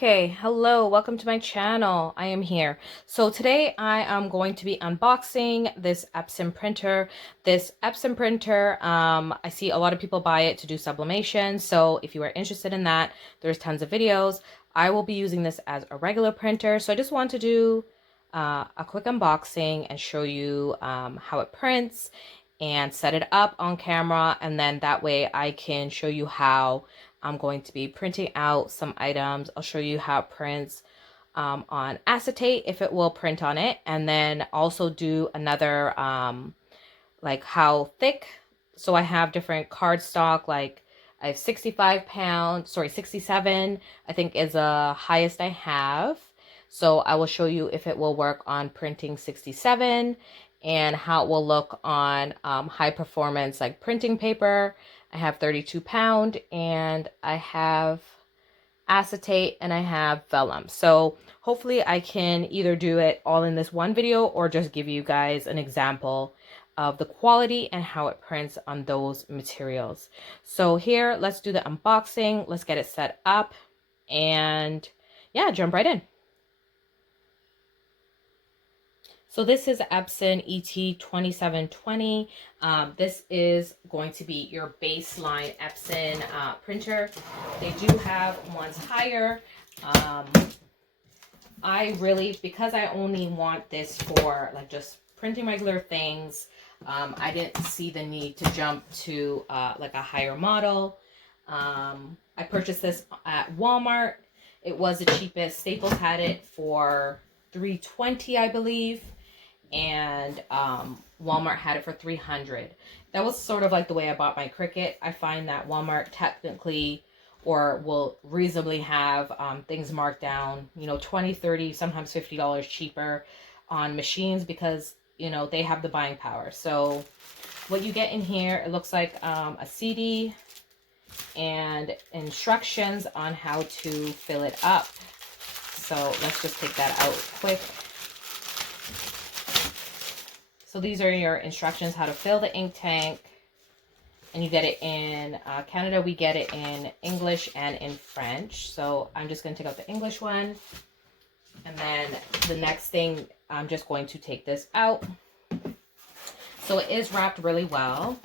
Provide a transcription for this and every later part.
Okay, hello, welcome to my channel. I am here. So today I am going to be unboxing this Epson printer. This Epson printer, I see a lot of people buy it to do sublimation. So if you are interested in that, there's tons of videos. I will be using this as a regular printer. So I just want to do a quick unboxing and show you how it prints and set it up on camera. And then that way I can show you how I'm going to be printing out some items. I'll show you how it prints on acetate, if it will print on it, and then also do another like how thick. So I have different cardstock, like I have 67 I think is the highest I have. So I will show you if it will work on printing 67 and how it will look on high performance like printing paper. I have 32 pound and I have acetate and I have vellum. So hopefully I can either do it all in this one video or just give you guys an example of the quality and how it prints on those materials. So here, let's do the unboxing. Let's get it set up and yeah, jump right in. So this is Epson ET-2720. This is going to be your baseline Epson printer. They do have ones higher. Because I only want this for like just printing regular things, I didn't see the need to jump to like a higher model. I purchased this at Walmart. It was the cheapest. Staples had it for $320, I believe. And Walmart had it for $300. That was sort of like the way I bought my Cricut. I find that Walmart technically or will reasonably have things marked down, you know, 20, 30, sometimes $50 cheaper on machines because, you know, they have the buying power. So what you get in here, it looks like a CD and instructions on how to fill it up. So let's just take that out quick. So these are your instructions how to fill the ink tank, and you get it in Canada. We get it in English and in French. So I'm just going to take out the English one, and then the next thing, I'm just going to take this out. So it is wrapped really well.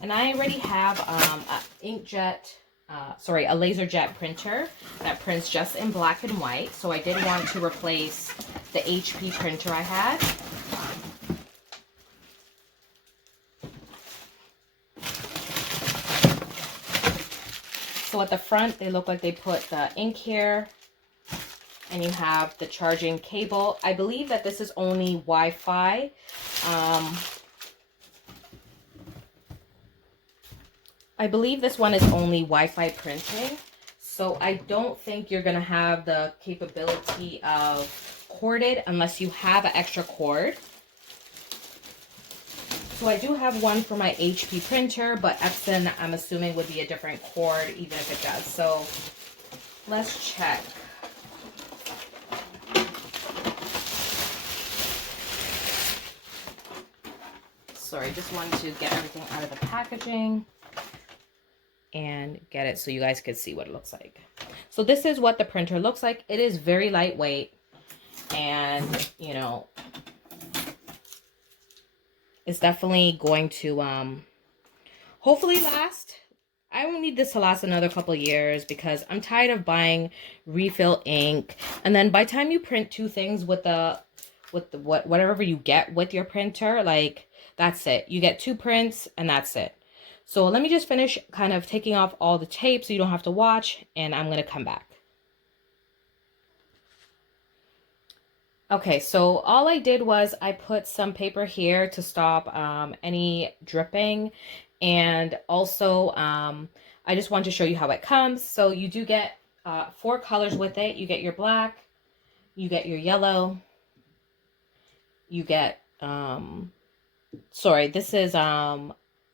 And I already have a laser jet printer that prints just in black and white. So I did want to replace the HP printer I had. So at the front, they look like they put the ink here. And you have the charging cable. I believe that this is only Wi-Fi. I believe this one is only Wi-Fi printing, so I don't think you're going to have the capability of corded unless you have an extra cord. So I do have one for my HP printer, but Epson, I'm assuming, would be a different cord even if it does. So let's check. Sorry, just wanted to get everything out of the packaging and get it so you guys could see what it looks like. So this is what the printer looks like. It is very lightweight and, you know, it's definitely going to hopefully last. I will need this to last another couple years because I'm tired of buying refill ink, and then by the time you print two things with whatever you get with your printer, like that's it. You get two prints and that's it. So let me just finish kind of taking off all the tape so you don't have to watch, and I'm going to come back. Okay, so all I did was I put some paper here to stop any dripping, and also I just want to show you how it comes. So you do get 4 colors with it. You get your black, you get your yellow, you get, sorry, this is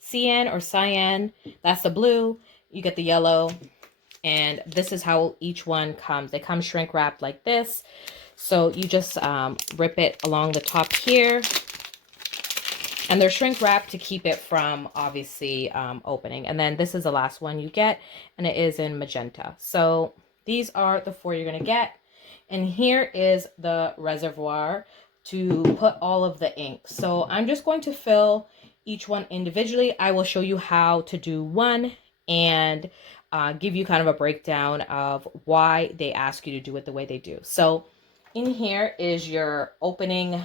cyan or cyan, that's the blue, you get the yellow, and this is how each one comes. They come shrink wrapped like this. So you just rip it along the top here, And they're shrink wrapped to keep it from obviously opening. And then this is the last one you get, and it is in magenta. So these are the 4 you're going to get. And here is the reservoir to put all of the ink. So I'm just going to fill each one individually. I will show you how to do one and give you kind of a breakdown of why they ask you to do it the way they do. So in here is your opening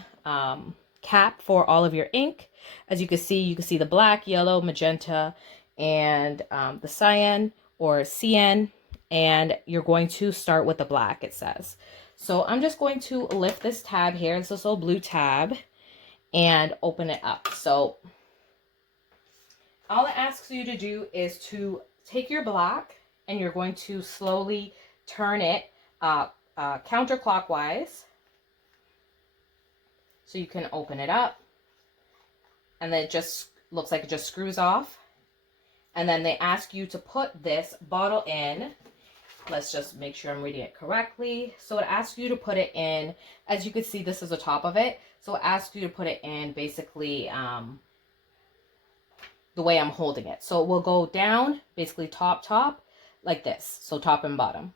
cap for all of your ink. As you can see the black, yellow, magenta, and the cyan or CN. And you're going to start with the black, it says. So I'm just going to lift this tab here, this little blue tab, and open it up. So all it asks you to do is to take your black and you're going to slowly turn it counterclockwise so you can open it up. And then it just looks like it just screws off. And then they ask you to put this bottle in. Let's just make sure I'm reading it correctly. So it asks you to put it in, as you can see, this is the top of it. So it asks you to put it in basically the way I'm holding it. So it will go down, basically top, like this. So top and bottom.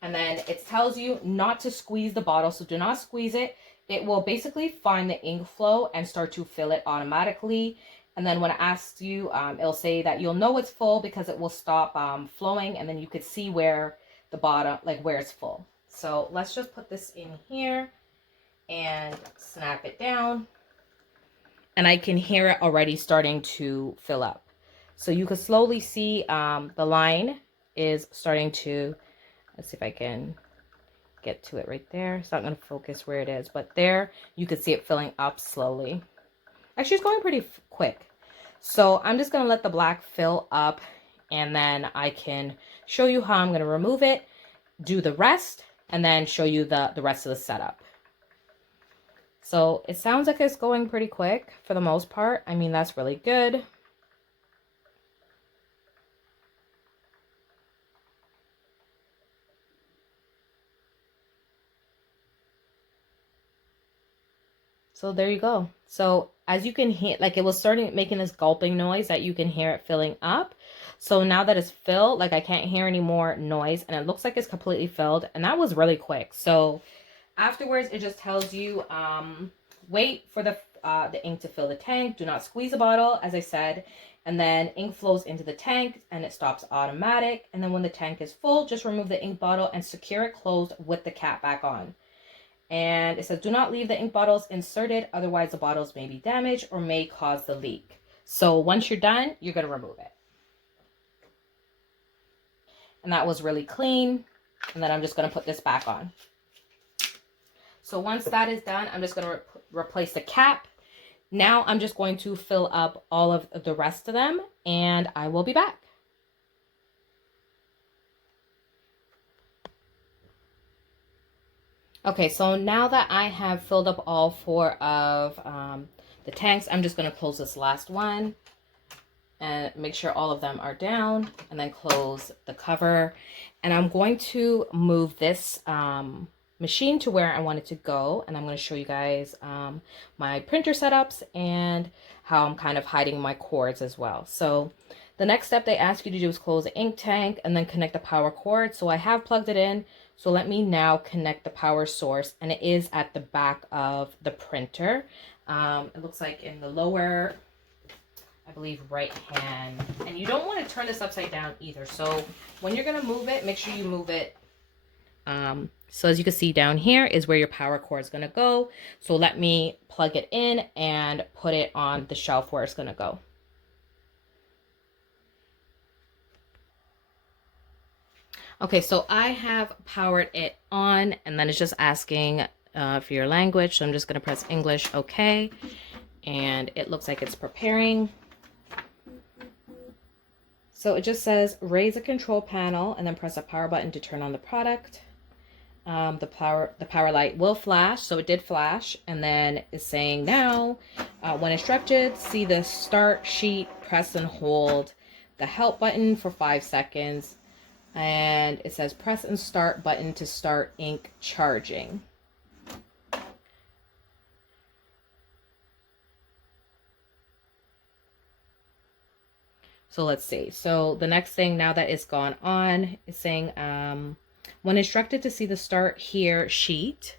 And then it tells you not to squeeze the bottle. So do not squeeze it. It will basically find the ink flow and start to fill it automatically. And then when it asks you, it'll say that you'll know it's full because it will stop flowing. And then you could see where the bottom, like where it's full. So let's just put this in here and snap it down. And I can hear it already starting to fill up. So you can slowly see the line is starting to, let's see if I can get to it right there. It's not going to focus where it is, but there you can see it filling up slowly. Actually, it's going pretty quick. So I'm just going to let the black fill up, and then I can show you how I'm going to remove it, do the rest, and then show you the rest of the setup. So it sounds like it's going pretty quick for the most part. I mean, that's really good. So there you go. So as you can hear, like it was starting making this gulping noise that you can hear it filling up. So now that it's filled, like I can't hear any more noise, and it looks like it's completely filled, and that was really quick. So afterwards, it just tells you, wait for the ink to fill the tank. Do not squeeze the bottle, as I said. And then ink flows into the tank and it stops automatic. And then when the tank is full, just remove the ink bottle and secure it closed with the cap back on. And it says, do not leave the ink bottles inserted, otherwise the bottles may be damaged or may cause the leak. So once you're done, you're going to remove it. And that was really clean. And then I'm just going to put this back on. So once that is done, I'm just going to replace the cap. Now I'm just going to fill up all of the rest of them, and I will be back. Okay, so now that I have filled up all 4 of the tanks, I'm just going to close this last one and make sure all of them are down, and then close the cover. And I'm going to move this machine to where I want it to go, and I'm going to show you guys my printer setups and how I'm kind of hiding my cords as well. So the next step they ask you to do is close the ink tank and then connect the power cord. So I have plugged it in. So let me now connect the power source, and it is at the back of the printer. It looks like in the lower, I believe, right hand. And you don't want to turn this upside down either. So when you're going to move it, make sure you move it. So as you can see down here is where your power cord is going to go. So let me plug it in and put it on the shelf where it's going to go. Okay, so I have powered it on, and then it's just asking for your language. So I'm just going to press English, okay. And it looks like it's preparing. So it just says raise the control panel and then press the power button to turn on the product. The power light will flash, so it did flash, and then it's saying now, when instructed, see the start sheet, press and hold the help button for 5 seconds, and it says press and start button to start ink charging. So let's see. So the next thing, now that it's gone on, is saying, when instructed to see the Start Here sheet,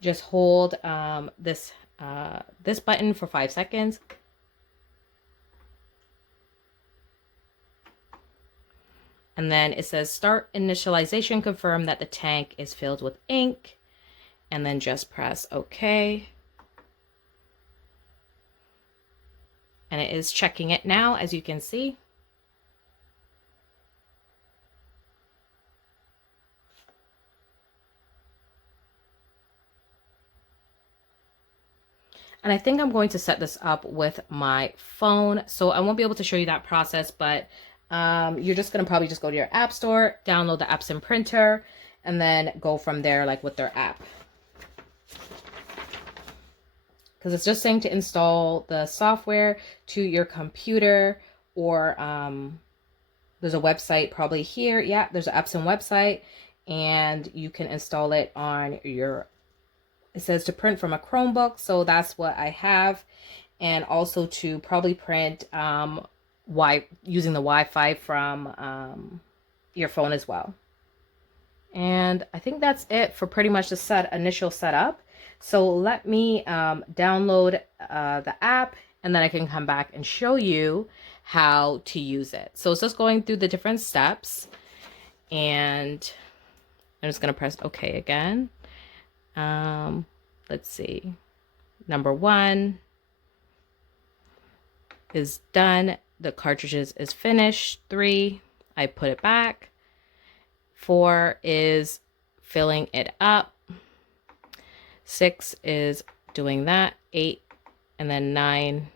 just hold this button for 5 seconds. And then it says start initialization, confirm that the tank is filled with ink, and then just press OK. And it is checking it now, as you can see. And I think I'm going to set this up with my phone, so I won't be able to show you that process, but you're just going to probably just go to your app store, download the Epson printer, and then go from there, like with their app. Because it's just saying to install the software to your computer, or there's a website probably here. Yeah, there's an Epson website, and you can install it on your, it says to print from a Chromebook, so that's what I have. And also to probably print using the Wi-Fi from your phone as well. And I think that's it for pretty much the initial setup. So let me download the app, and then I can come back and show you how to use it. So it's just going through the different steps, and I'm just going to press OK again. Let's see. Number 1 is done. The cartridges is finished. 3, I put it back. 4 is filling it up. 6 is doing that. 8, and then 9,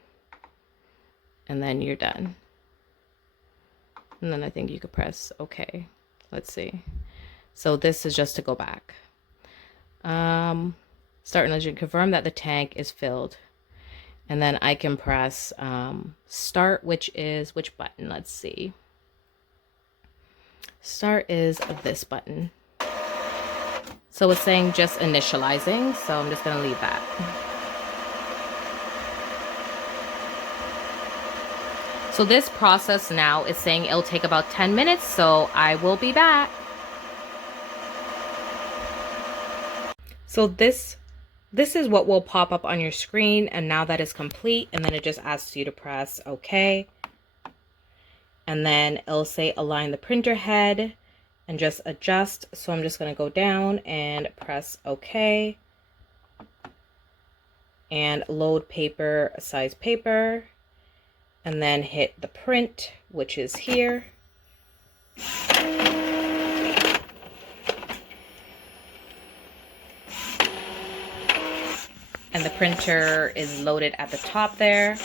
and then you're done. And then I think you could press OK. Let's see. So this is just to go back. Start and legend, confirm that the tank is filled. And then I can press start, which is which button? Let's see. Start is this button. So it's saying just initializing, so I'm just going to leave that. So this process now is saying it'll take about 10 minutes, so I will be back. So this is what will pop up on your screen, and now that is complete, and then it just asks you to press OK. And then it'll say align the printer head and just adjust. So I'm just going to go down and press OK. And load paper, size paper. And then hit the print, which is here. And the printer is loaded at the top there.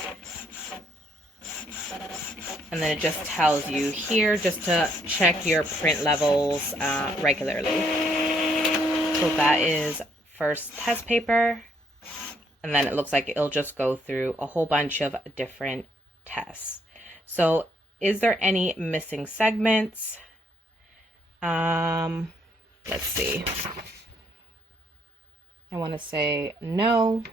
And then it just tells you here just to check your print levels regularly. So that is first test paper. And then it looks like it'll just go through a whole bunch of different tests. So is there any missing segments? Let's see. I want to say no.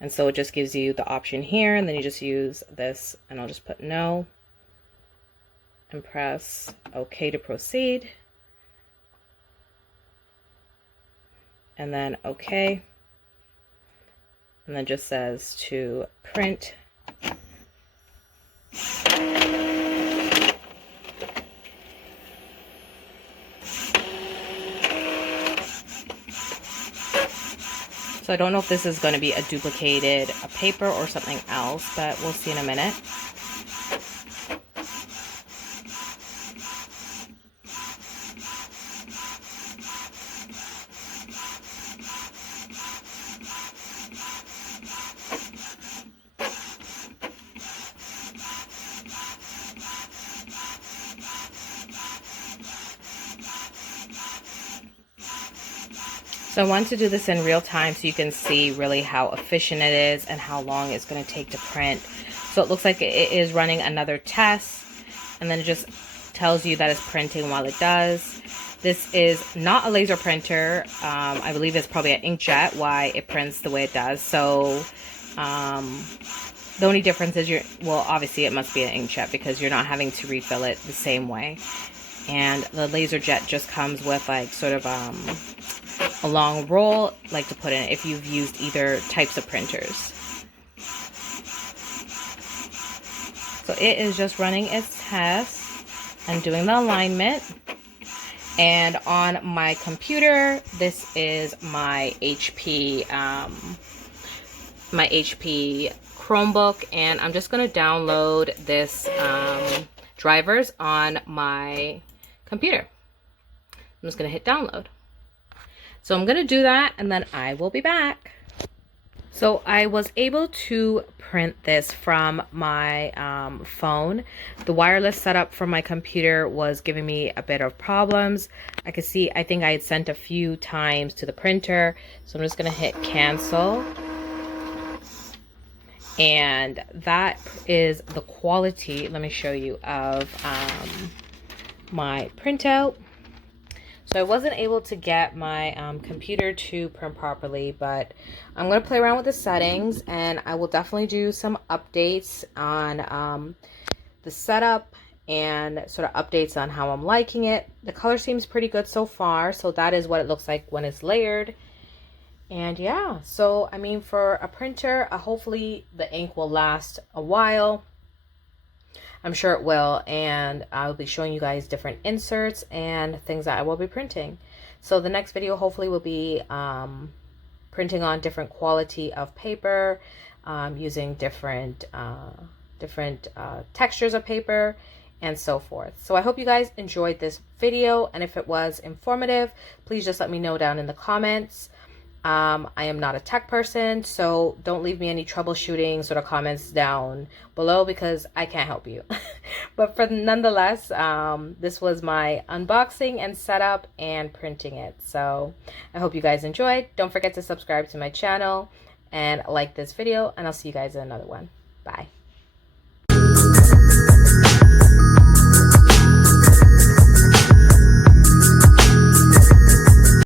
And so it just gives you the option here, and then you just use this, and I'll just put no and press OK to proceed. And then OK. And then just says to print. So I don't know if this is going to be a duplicated paper or something else, but we'll see in a minute. So I want to do this in real time so you can see really how efficient it is and how long it's going to take to print. So it looks like it is running another test, and then it just tells you that it's printing while it does. This is not a laser printer. I believe it's probably an inkjet, why it prints the way it does. So the only difference is well, obviously it must be an inkjet because you're not having to refill it the same way. And the laser jet just comes with like sort of a long roll like to put in if you've used either types of printers. So it is just running its test and doing the alignment. And on my computer, this is my HP Chromebook, and I'm just going to download this drivers on my computer. I'm just going to hit download. So I'm going to do that, and then I will be back. So I was able to print this from my phone. The wireless setup from my computer was giving me a bit of problems. I could see, I think I had sent a few times to the printer. So I'm just going to hit cancel. And that is the quality, let me show you, of my printout. So I wasn't able to get my computer to print properly, but I'm going to play around with the settings, and I will definitely do some updates on the setup and sort of updates on how I'm liking it. The color seems pretty good so far, so that is what it looks like when it's layered. And yeah, so I mean, for a printer, hopefully the ink will last a while. I'm sure it will, and I'll be showing you guys different inserts and things that I will be printing. So the next video hopefully will be printing on different quality of paper, using different textures of paper, and so forth. So I hope you guys enjoyed this video, and if it was informative, please just let me know down in the comments. I am not a tech person, so don't leave me any troubleshooting sort of comments down below because I can't help you. But nonetheless, this was my unboxing and setup and printing it. So I hope you guys enjoyed. Don't forget to subscribe to my channel and like this video, and I'll see you guys in another one. Bye.